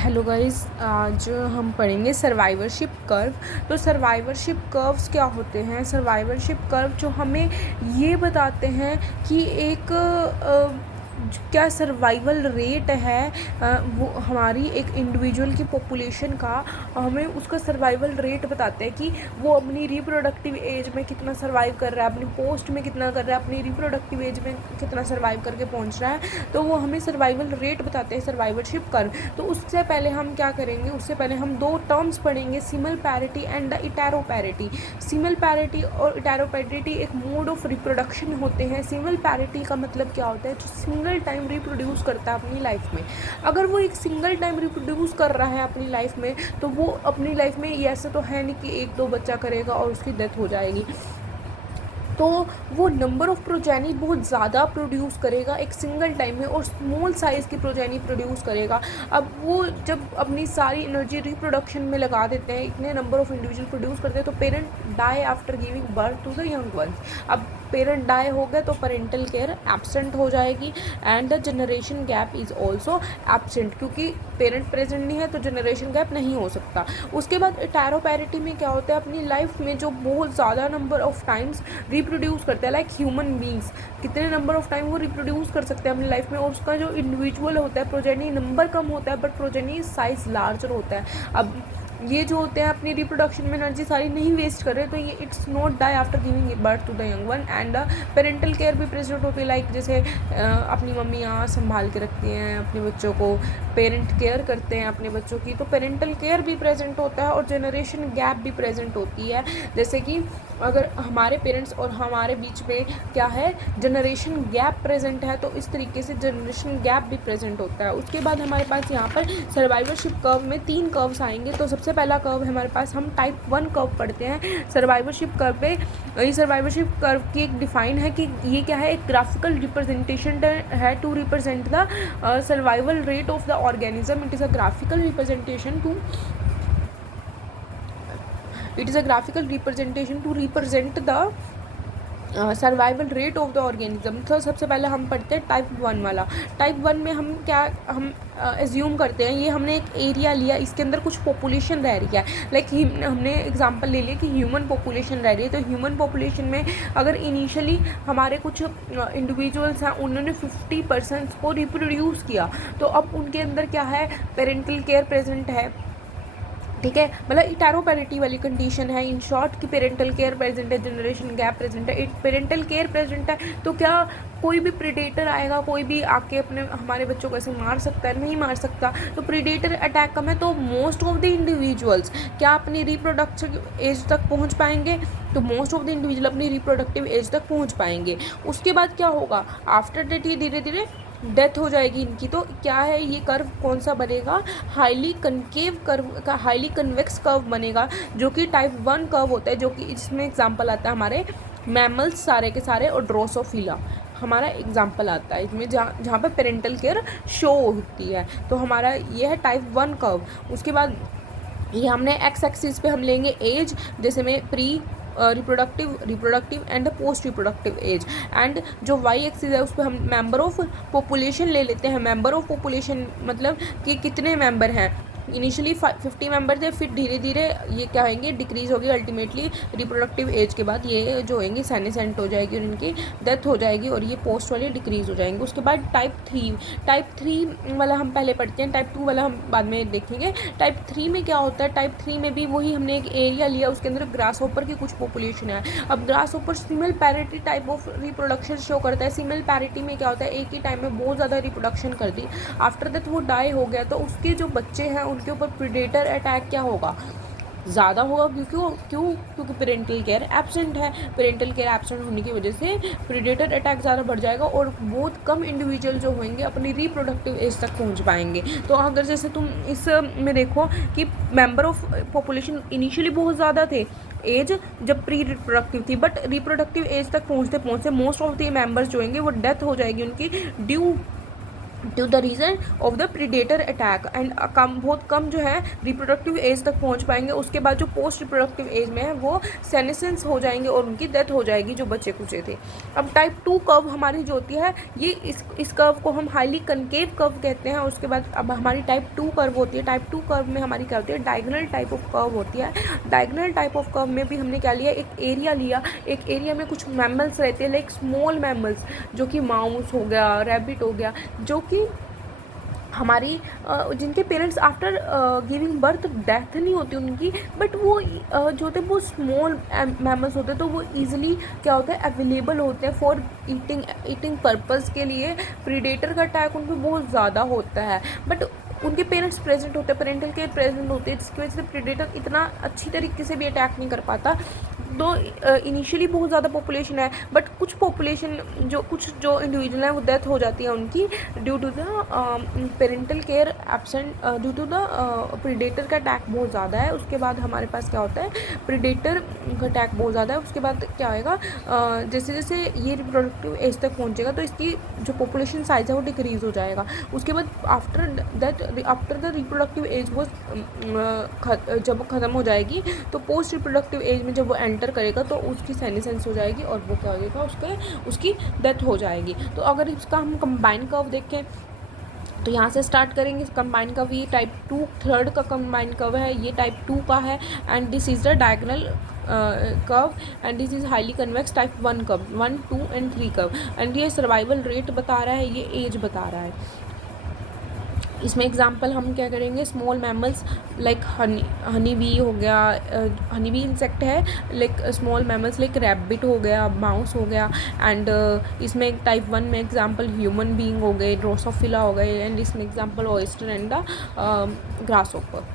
Hello guys, आज हम पढ़ेंगे सर्वाइवरशिप कर्व। तो सर्वाइवरशिप कर्व्स क्या होते हैं? सर्वाइवरशिप कर्व जो हमें ये बताते हैं कि एक क्या सर्वाइवल रेट है वो हमारी एक इंडिविजुअल की पॉपुलेशन का, हमें उसका सर्वाइवल रेट बताते हैं कि वो अपनी रिप्रोडक्टिव एज में कितना सर्वाइव कर रहा है, अपनी पोस्ट में कितना कर रहा है, अपनी रिप्रोडक्टिव एज में कितना सर्वाइव करके पहुंच रहा है। तो वो हमें सर्वाइवल रेट बताते हैं, सर्वाइवरशिप कर्व। तो उससे पहले हम क्या करेंगे, उससे पहले हम दो टर्म्स पढ़ेंगे, सिमल पैरिटी एंड द इटेरोपैरिटी। सिमल पैरिटी और इटेरोपैरिटी एक मोड ऑफ रिप्रोडक्शन होते हैं। सिमल पैरिटी का मतलब क्या होता है? जो सिंगल टाइम रिप्रोड्यूस करता है अपनी लाइफ में। अगर वो एक सिंगल टाइम रिप्रोड्यूस कर रहा है अपनी लाइफ में, तो वो अपनी लाइफ में ये ऐसा तो है नहीं कि एक दो बच्चा करेगा और उसकी डेथ हो जाएगी। तो वो नंबर ऑफ़ प्रोजेनी बहुत ज़्यादा प्रोड्यूस करेगा एक सिंगल टाइम में, और स्मॉल साइज़ की प्रोजेनी प्रोड्यूस करेगा। अब वो जब अपनी सारी एनर्जी रिप्रोडक्शन में लगा देते हैं, इतने नंबर ऑफ़ इंडिविजुअल प्रोड्यूस करते हैं, तो parent die after giving birth to the young ones. अब पेरेंट डाई हो गए तो पेरेंटल केयर एब्सेंट हो जाएगी and the generation gap is also absent, क्योंकि पेरेंट प्रेजेंट नहीं है तो जनरेशन गैप नहीं हो सकता। उसके बाद इटेरोपैरिटी में क्या होता है? अपनी लाइफ में जो बहुत ज़्यादा नंबर ऑफ़ टाइम्स रिप्रोड्यूस करते हैं, लाइक ह्यूमन बींग्स कितने नंबर ऑफ़ टाइम वो रिप्रोड्यूस कर सकते हैं अपनी लाइफ में, और उसका जो इंडिविजुअल होता है प्रोजेनी नंबर कम होता है बट प्रोजेनी साइज लार्जर होता है। अब ये जो होते हैं अपनी रिप्रोडक्शन में एनर्जी सारी नहीं वेस्ट कर रहे, तो ये it's not die after giving birth to the young one. And parental care भी प्रेजेंट होती है, लाइक जैसे अपनी मम्मियाँ संभाल के रखती हैं अपने बच्चों को, पेरेंट केयर करते हैं अपने बच्चों की, तो पेरेंटल केयर भी प्रेजेंट होता है। और जनरेशन गैप भी प्रेजेंट होती है, जैसे कि अगर हमारे पेरेंट्स और हमारे बीच में क्या है, जनरेशन गैप प्रेजेंट है, तो इस तरीके से जनरेशन गैप भी प्रेजेंट होता है। उसके बाद हमारे पास यहाँ पर सर्वाइवरशिप कर्व में 3 कर्व्स आएंगे। तो सबसे पहला कर्व है हमारे पास, हम टाइप 1 कर्व पढ़ते हैं सर्वाइवरशिप कर्व पे। ये सर्वाइवरशिप कर्व की एक डिफाइन है कि ये क्या है, एक ग्राफिकल रिप्रेजेंटेशन है to represent the survival rate of the organism. It is a graphical representation to represent the survival rate of the organism. तो सबसे पहले हम पढ़ते हैं टाइप 1 वाला। टाइप 1 में हम एज्यूम करते हैं, ये हमने एक एरिया लिया, इसके अंदर कुछ पॉपुलेशन रह रही है, लाइक हमने एग्जांपल ले लिया कि ह्यूमन पॉपुलेशन रह रही है। तो ह्यूमन पॉपुलेशन में अगर इनिशियली हमारे कुछ इंडिविजुअल्स हैं, उन्होंने 50% को रिप्रोड्यूस किया, तो अब उनके अंदर क्या है, पेरेंटल केयर प्रेजेंट है, ठीक है, मतलब इटेरोपैरिटी वाली कंडीशन है इन शॉर्ट कि पेरेंटल केयर प्रेजेंट है, जनरेशन गैप प्रेजेंट है, पेरेंटल केयर प्रेजेंट है। तो क्या कोई भी प्रीडेटर आएगा, कोई भी आके अपने हमारे बच्चों को ऐसे मार सकता है? नहीं मार सकता। तो प्रीडेटर अटैक कम है, तो मोस्ट ऑफ द इंडिविजुअल्स क्या अपनी रिप्रोडक्टिव एज तक पहुंच पाएंगे? तो मोस्ट ऑफ द इंडिविजुअल अपनी रिप्रोडक्टिव एज तक पहुंच पाएंगे। उसके बाद क्या होगा, आफ्टर डेट ये धीरे धीरे डेथ हो जाएगी इनकी। तो क्या है, ये कर्व कौन सा बनेगा? हाईली कनकेव कर्व का, हाईली कन्वेक्स कर्व बनेगा, जो कि टाइप 1 कर्व होता है, जो कि इसमें एग्जांपल आता है हमारे मैमल्स सारे के सारे और ड्रोसोफिला हमारा एग्जांपल आता है इसमें, जहाँ पे पेरेंटल केयर शो होती है। तो हमारा ये है टाइप 1 कर्व। उसके बाद ये हमने एक्स एक्सिस पे हम लेंगे एज, जैसे में pre reproductive and post reproductive age. And जो वाई एक्सिस है उस पर हम मेंबर ऑफ पॉपुलेशन ले लेते हैं। मेंबर ऑफ पॉपुलेशन मतलब कि कितने मेंबर हैं। इनिशियली 50 मेंबर थे, फिर धीरे धीरे ये क्या होंगे, डिक्रीज़ होगी। अल्टीमेटली रिप्रोडक्टिव एज के बाद ये जो होंगे सेनेसेंट हो जाएगी और इनकी डेथ हो जाएगी, और ये पोस्ट वाले डिक्रीज़ हो जाएंगे। उसके बाद टाइप 3 वाला हम पहले पढ़ते हैं, टाइप 2 वाला हम बाद में देखेंगे। टाइप 3 में क्या होता है? टाइप 3 में भी वही हमने एक एरिया लिया, उसके अंदर ग्रास होपर की कुछ पॉपुलेशन है। अब ग्रास होपर सिमल parity type of reproduction show करता है। सिमल पैरिटी में क्या होता है, एक ही टाइम में बहुत ज़्यादा रिप्रोडक्शन कर दी, आफ्टर दैट वो डाई हो गया, तो उसके जो बच्चे हैं उनके ऊपर प्रीडेटर अटैक क्या होगा, ज़्यादा होगा। क्योंकि पेरेंटल केयर एब्सेंट है। पेरेंटल केयर एब्सेंट होने की वजह से प्रीडेटर अटैक ज़्यादा बढ़ जाएगा, और बहुत कम इंडिविजुअल जो होंगे अपनी रिप्रोडक्टिव एज तक पहुंच पाएंगे। तो अगर जैसे तुम इस में देखो कि मेंबर ऑफ पॉपुलेशन इनिशियली बहुत ज़्यादा थे, एज जब प्री रिप्रोडक्टिव थी, बट रिप्रोडक्टिव एज तक पहुँचते मोस्ट ऑफ द मेंबर्स जो होंगे वो डेथ हो जाएगी उनकी due to the reason of the predator attack and कम, बहुत कम जो है रिप्रोडक्टिव एज तक पहुंच पाएंगे। उसके बाद जो पोस्ट रिप्रोडक्टिव एज में है वो सेनेसेंस हो जाएंगे और उनकी डेथ हो जाएगी जो बच्चे कुचे थे। अब टाइप 2 कर्व हमारी जो होती है ये इस कर्व को हम हाईली कनकेव कर्व कहते हैं। उसके बाद अब हमारी टाइप 2 कर्व होती है। टाइप 2 कर्व में हमारी क्या होती है, डायगोनल टाइप ऑफ कर्व होती है। डायगोनल टाइप ऑफ कर्व में भी हमने क्या लिया, एक एरिया लिया। एक एरिया में कुछ मैमल्स रहते हैं लाइक स्मॉल मैमल्स, जो कि माउस हो गया, रैबिट हो गया, जो कि हमारी जिनके parents after giving birth death नहीं होती उनकी, बट वो जो होते हैं वो स्मॉल मैमल्स होते हैं, तो वो ईजिली क्या होता है अवेलेबल होते हैं फॉर ईटिंग पर्पज़ के लिए। प्रीडेटर का अटैक उन पर बहुत ज़्यादा होता है, बट उनके पेरेंट्स प्रेजेंट होते हैं, पेरेंटल केयर प्रेजेंट होते हैं, जिसकी वजह से प्रीडेटर इतना अच्छी तरीके से भी अटैक नहीं कर पाता। तो इनिशियली बहुत ज़्यादा पॉपुलेशन है, बट कुछ पॉपुलेशन जो इंडिविजुअल हैं वो डेथ हो जाती है उनकी due to the parental care absent, due to the predator का अटैक बहुत ज़्यादा है। उसके बाद हमारे पास क्या होता है, प्रीडेटर का अटैक बहुत ज़्यादा है। उसके बाद क्या होएगा, जैसे जैसे ये रिप्रोडक्टिव एज तक पहुँचेगा तो इसकी जो पॉपुलेशन साइज़ है वो डिक्रीज़ हो जाएगा। उसके बाद आफ्टर द रिप्रोडक्टिव एज वो जब ख़त्म हो जाएगी तो पोस्ट रिप्रोडक्टिव एज में जब वो एंटर करेगा तो उसकी सेनेसेंस हो जाएगी और वो क्या हो जाएगा, उसकी डेथ हो जाएगी। तो अगर इसका हम कंबाइन कर्व देखें तो यहाँ से स्टार्ट करेंगे कंबाइन कर्व। ये टाइप 2 थर्ड का कंबाइन कर्व है, ये टाइप 2 का है and this is the diagonal curve and this is highly convex type 1 curve, 1, 2 and 3 curve. And ये सर्वाइवल रेट बता रहा है, ये एज बता रहा है। इसमें एग्जांपल हम क्या करेंगे, small mammals like honey bee हो गया, हनी बी इंसेक्ट है, like small mammals like rabbit हो गया, माउस हो गया। एंड इसमें एक टाइप 1 में एग्जांपल ह्यूमन बीइंग हो गए, ड्रोसोफिला हो गए। एंड इसमें example oyster and the grasshopper.